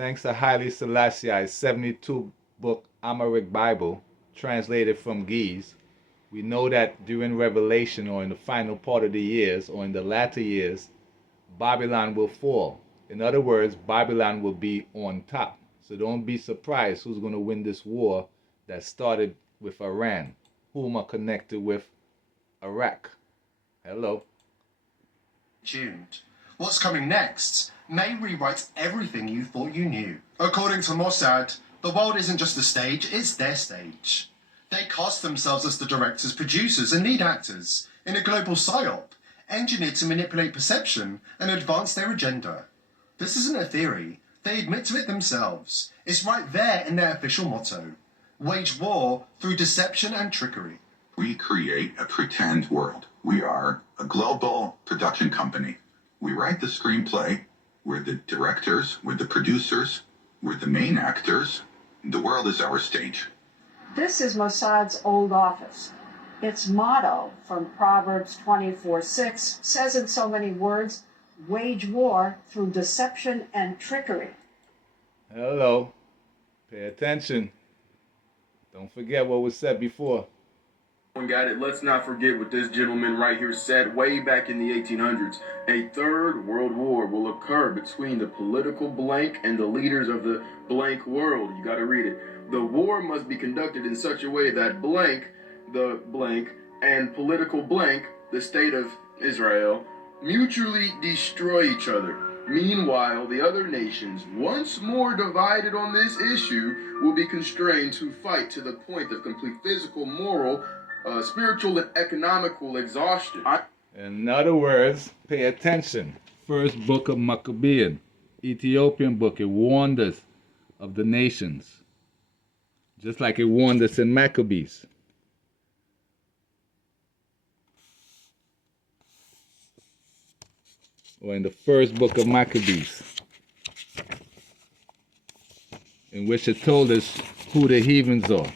Thanks to Haile Selassie's 72-book Amharic Bible, translated from Ge'ez, we know that during Revelation or in the final part of the years or in the latter years, Babylon will fall. In other words, Babylon will be on top. So don't be surprised who's going to win this war that started with Iran, whom are connected with Iraq. Hello. Tuned. What's coming next may rewrite everything you thought you knew. According to Mossad, the world isn't just a stage, it's their stage. They cast themselves as the directors, producers, and lead actors in a global psyop, engineered to manipulate perception and advance their agenda. This isn't a theory. They admit to it themselves. It's right there in their official motto. Wage war through deception and trickery. We create a pretend world. We are a global production company. We write the screenplay. We're the directors. We're the producers. We're the main actors. The world is our stage. This is Mossad's old office. Its motto from Proverbs 24:6 says in so many words, wage war through deception and trickery. Hello. Pay attention. Don't forget what was said before. Got it. Let's not forget what this gentleman right here said way back in the 1800s. A third world war will occur between the political blank and the leaders of the blank world. You got to read it. The war must be conducted in such a way that blank, the blank, and political blank, the state of Israel, mutually destroy each other. Meanwhile, the other nations, once more divided on this issue, will be constrained to fight to the point of complete physical, moral, spiritual, and economical exhaustion. In other words, pay attention. First book of Maccabean, Ethiopian book, it warned us of the nations, just like it warned us in Maccabees. Or in the first book of Maccabees, in which it told us who the heathens are.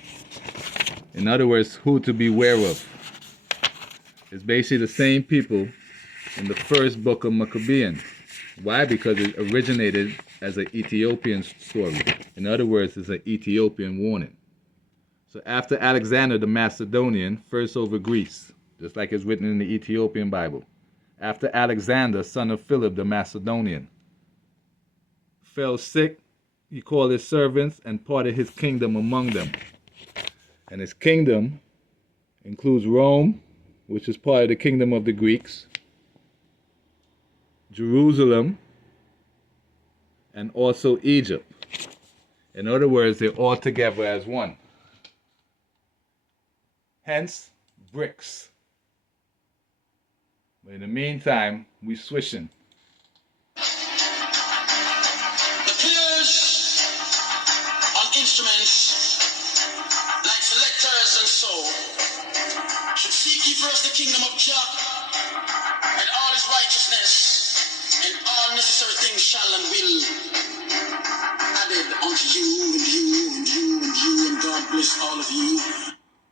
In other words, who to beware of. It's basically the same people in the first book of Maccabean. Why? Because it originated as an Ethiopian story. In other words, it's an Ethiopian warning. So after Alexander the Macedonian, first over Greece, just like it's written in the Ethiopian Bible. After Alexander, son of Philip the Macedonian, fell sick, he called his servants and parted his kingdom among them. And his kingdom includes Rome, which is part of the kingdom of the Greeks, Jerusalem, and also Egypt. In other words, they're all together as one. Hence, BRICS. But in the meantime, we switching. The players on instruments, like selectors and so, should seek ye first the kingdom of Jah and all his righteousness, and all necessary things shall and will added unto you and you and you and you, and God bless all of you.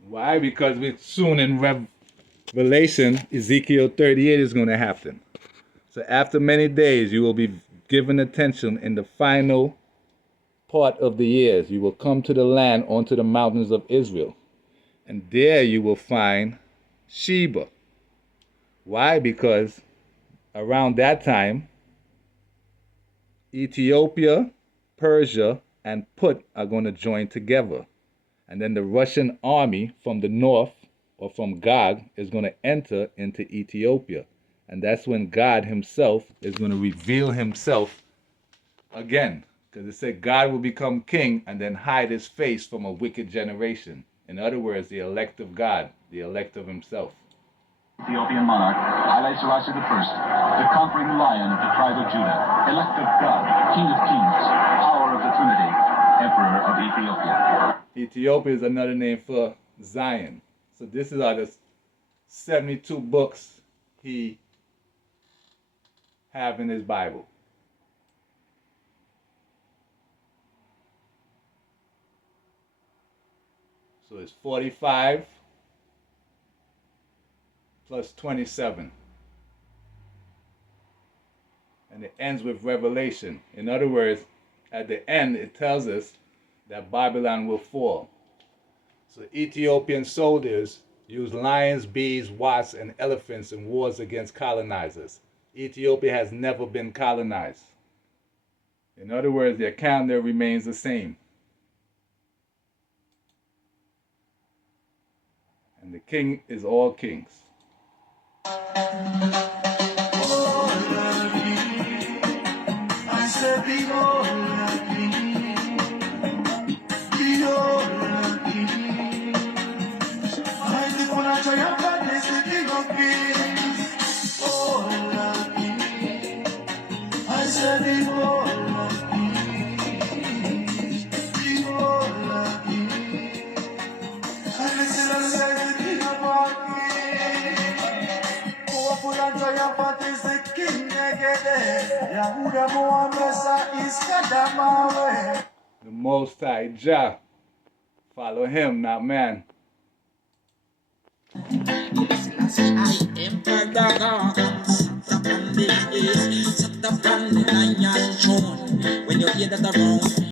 Why? Because we soon in Revelation, Ezekiel 38 is going to happen. So after many days, you will be given attention in the final part of the years. You will come to the land, onto the mountains of Israel. And there you will find Sheba. Why? Because around that time, Ethiopia, Persia, and Put are going to join together. And then the Russian army from the north, or from Gog, is going to enter into Ethiopia. And that's when God himself is going to reveal himself again. Because it said God will become king and then hide his face from a wicked generation. In other words, the elect of God, the elect of himself. Ethiopian monarch, Haile Selassie I, the conquering lion of the tribe of Judah, elect of God, King of kings, power of the Trinity, Emperor of Ethiopia. Ethiopia is another name for Zion. So this is are the 72 books he have in his Bible. So it's 45 plus 27. And it ends with Revelation. In other words, at the end, it tells us that Babylon will fall. So Ethiopian soldiers use lions, bees, wasps, and elephants in wars against colonizers. Ethiopia has never been colonized. In other words, their calendar remains the same. And the king is all kings. The Most High Jah. Follow him, not man. When you hear that around